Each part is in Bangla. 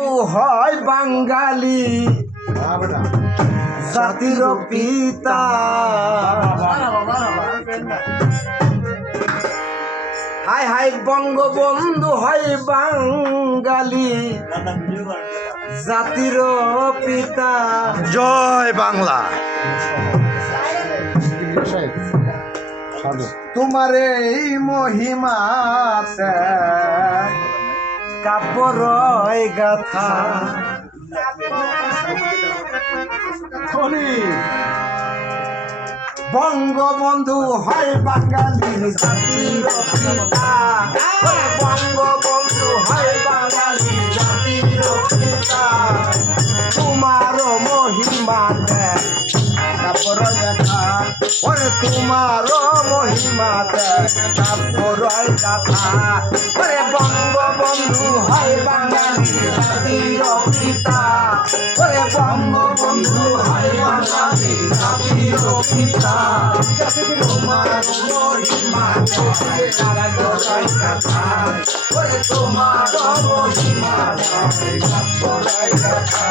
হয় বাঙালি। জাতির পিতা। হাই হাই বঙ্গবন্ধু হয় বাঙালি। জাতির পিতা। জয় বাংলা। তোমার এই কাপড় গাথা। বঙ্গবন্ধু হয় বাঙালি জাতির পিতা বঙ্গবন্ধু হয় বাঙালি জাতির ওরে তোমার মহিমাতে কাপড় গাথা ওরে বঙ্গবন্ধু, হয় বাঙালি জাতির পিতা। ওরে বঙ্গবন্ধু, হয় বাঙালি জাতির পিতা। তোমার মহিমাতে কাপড় গাথা ওরে তোমার মহিমাতে কাপড় গাথা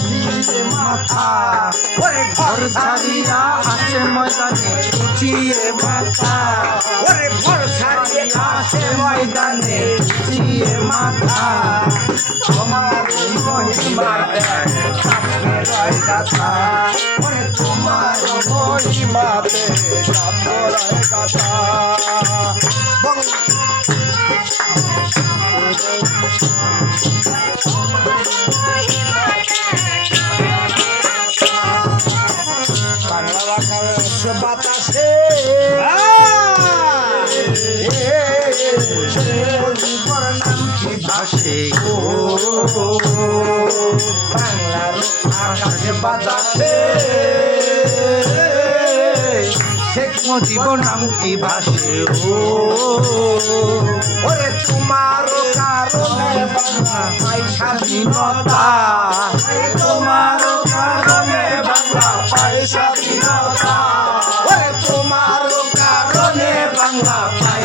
মাথা। ওরে ঘর ছাড়িয়া আসে ময়দানে উঠিয়ে মাথা। ওরে ঘর ছাড়িয়া আসে ময়দানে উঠিয়ে মাথা। তোমার মহিমা সামনে রয় গাথা। ওরে তোমার মহিমাতে সামনে রয় গাথা। বাতাস ভাসে বাংলার আকাশে বাতাসে শেখ মুজিবর নামটি ভাসে ওরে তোমার কারণে স্বাধীনতা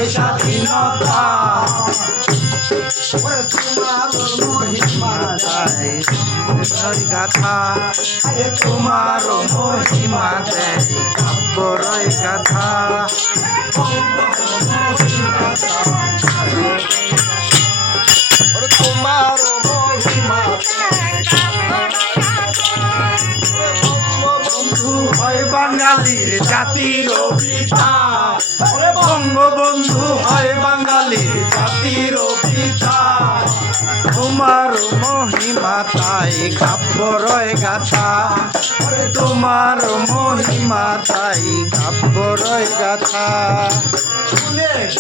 স্বাধীনতা তোমার মহিমা যায় গাথা। তোমার মহিমা দেয় কাব্যরয় গাথা। বাঙালির জাতির পিতা। বঙ্গবন্ধু হয় বাঙালির জাতির পিতা। তোমার মহিমা তাই কাব্যরয় গাথা। তোমার মহিমা তাই কাব্যরয় গাথা।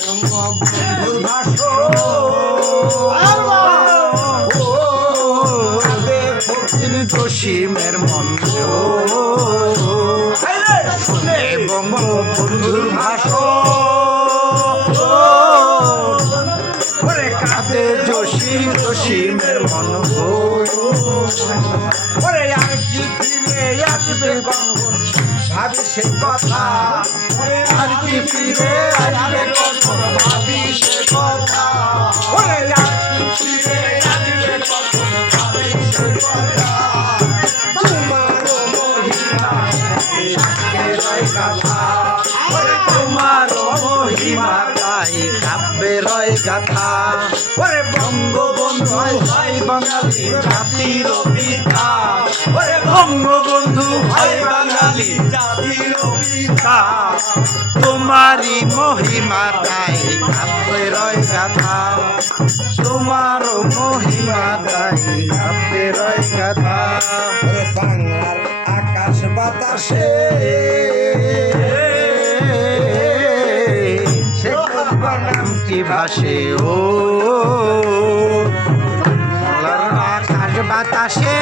বঙ্গবন্ধুর ভাষণ। বঙ্গবন্ধুর ভাষণ। ওরে কাঁদে জসিম জসিমের মন ওরে আর কি ফিরে আসবে কথা কথা তাই কাব্যের গাথা। ওরে বঙ্গবন্ধু, হয় বাঙালি জাতির পিতা। ওরে বঙ্গবন্ধু, হয় বাঙালি জাতির পিতা। তোমারই মহিমা তাই কাব্যের গাথা। তোমার মহিমা তাই কাব্যের গাথা। বাংলার আকাশ বাতাসে নামটি ভাসে ও। আকাশ। বাতাসে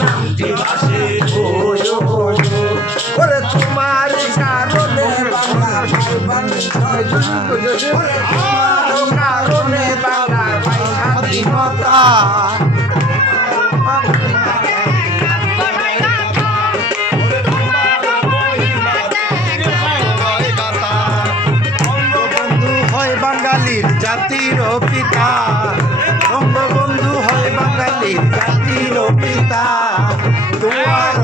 নামটি ভাসে। ওরে তোমার কারণে স্বাধীনতা জাতির পিতা বঙ্গবন্ধু হয় বাঙালির জাতির পিতা। তোমার